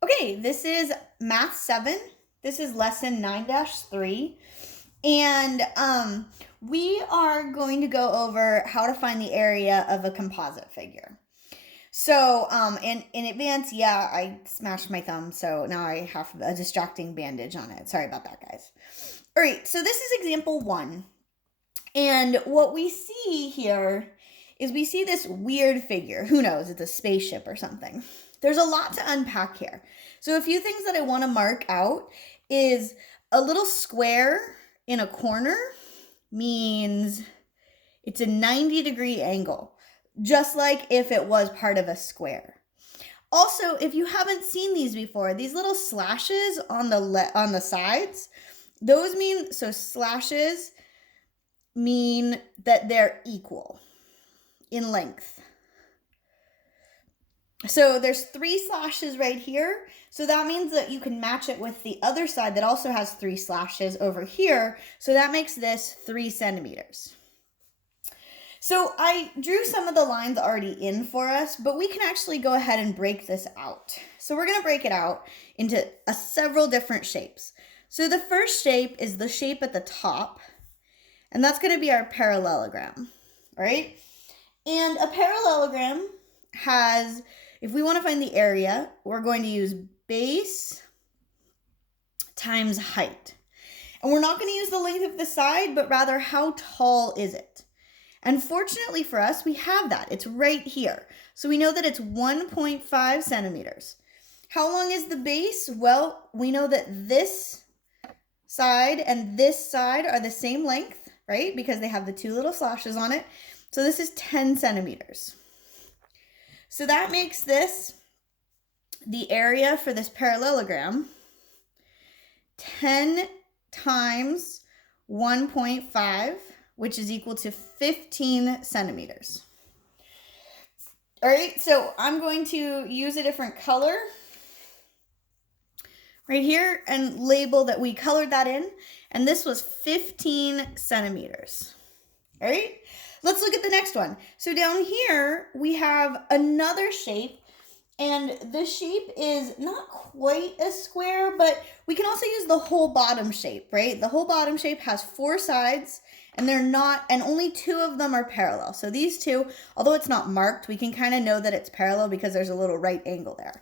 Okay, this is Math 7. This is lesson 9-3. And we are going to go over how to find the area of a composite figure. So in advance, yeah, I smashed my thumb, so now I have a distracting bandage on it. Sorry about that, guys. All right, so this is example 1. And what we see here is we see this weird figure. Who knows? It's a spaceship or something. There's a lot to unpack here. So a few things that I want to mark out is a little square in a corner means it's a 90-degree angle, just like if it was part of a square. Also, if you haven't seen these before, these little slashes on the sides, those mean, so slashes mean that they're equal in length. So there's 3 slashes right here. So that means that you can match it with the other side that also has 3 slashes over here. So that makes this 3 centimeters. So I drew some of the lines already in for us, but we can actually go ahead and break this out. So we're going to break it out into several different shapes. So the first shape is the shape at the top, and that's going to be our parallelogram, right? And a parallelogram has, if we want to find the area, we're going to use base times height. And we're not going to use the length of the side, but rather how tall is it? And fortunately for us, we have that. It's right here. So we know that it's 1.5 centimeters. How long is the base? Well, we know that this side and this side are the same length, right? Because they have the 2 little slashes on it. So this is 10 centimeters. So that makes this, the area for this parallelogram, 10 times 1.5, which is equal to 15 centimeters. All right, so I'm going to use a different color right here and label that we colored that in, and this was 15 centimeters. All right, let's look at the next one. So down here, we have another shape, and this shape is not quite a square, but we can also use the whole bottom shape, right? The whole bottom shape has 4 sides, and they're not, and only 2 of them are parallel. So these 2, although it's not marked, we can kind of know that it's parallel because there's a little right angle there.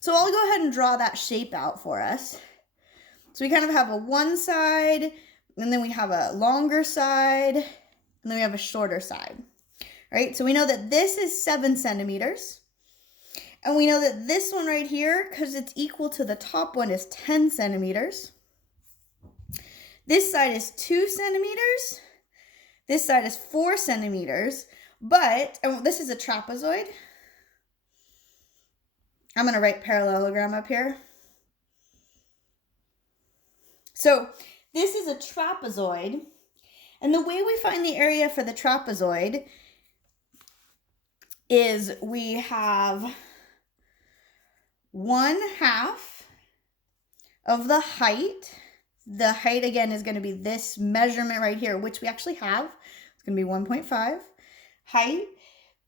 So I'll go ahead and draw that shape out for us. So we kind of have a one side, and then we have a longer side, and then we have a shorter side. All right, so we know that this is 7 centimeters. And we know that this one right here, because it's equal to the top one, is 10 centimeters. This side is 2 centimeters. This side is 4 centimeters. But, and this is a trapezoid. I'm going to write parallelogram up here. So this is a trapezoid. And the way we find the area for the trapezoid is we have 1/2 of the height. The height, again, is going to be this measurement right here, which we actually have. It's going to be 1.5 height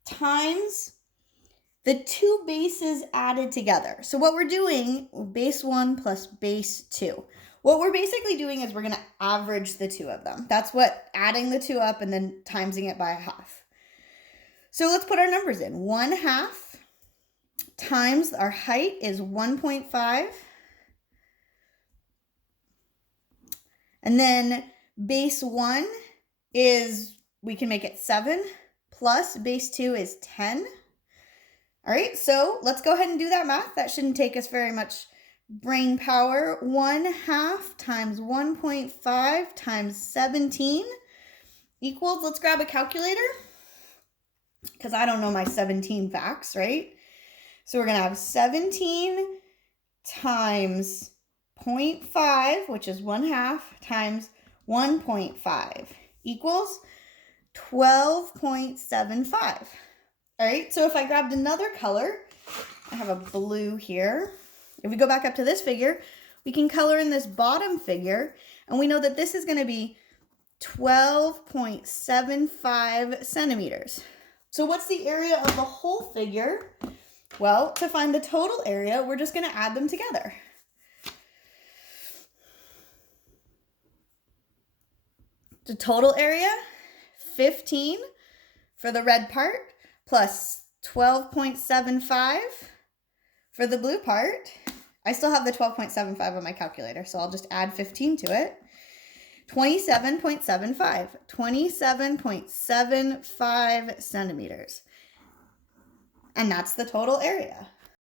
times the 2 bases added together. So what we're doing, base 1 plus base 2. What we're basically doing is we're going to average the 2 of them. That's what adding the 2 up and then timesing it by 1/2. So let's put our numbers in. 1/2 times our height is 1.5. And then base 1 is, we can make it 7, plus base 2 is 10. All right, so let's go ahead and do that math. That shouldn't take us very much brain power. 1/2 times 1.5 times 17 equals, let's grab a calculator, because I don't know my 17 facts, right? So we're going to have 17 times 0.5, which is 1/2, times 1.5 equals 12.75. All right, so if I grabbed another color, I have a blue here. If we go back up to this figure, we can color in this bottom figure, and we know that this is going to be 12.75 centimeters. So what's the area of the whole figure? Well, to find the total area, we're just going to add them together. The total area, 15 for the red part, plus 12.75 for the blue part. I still have the 12.75 on my calculator, so I'll just add 15 to it. 27.75, 27.75 centimeters. And that's the total area.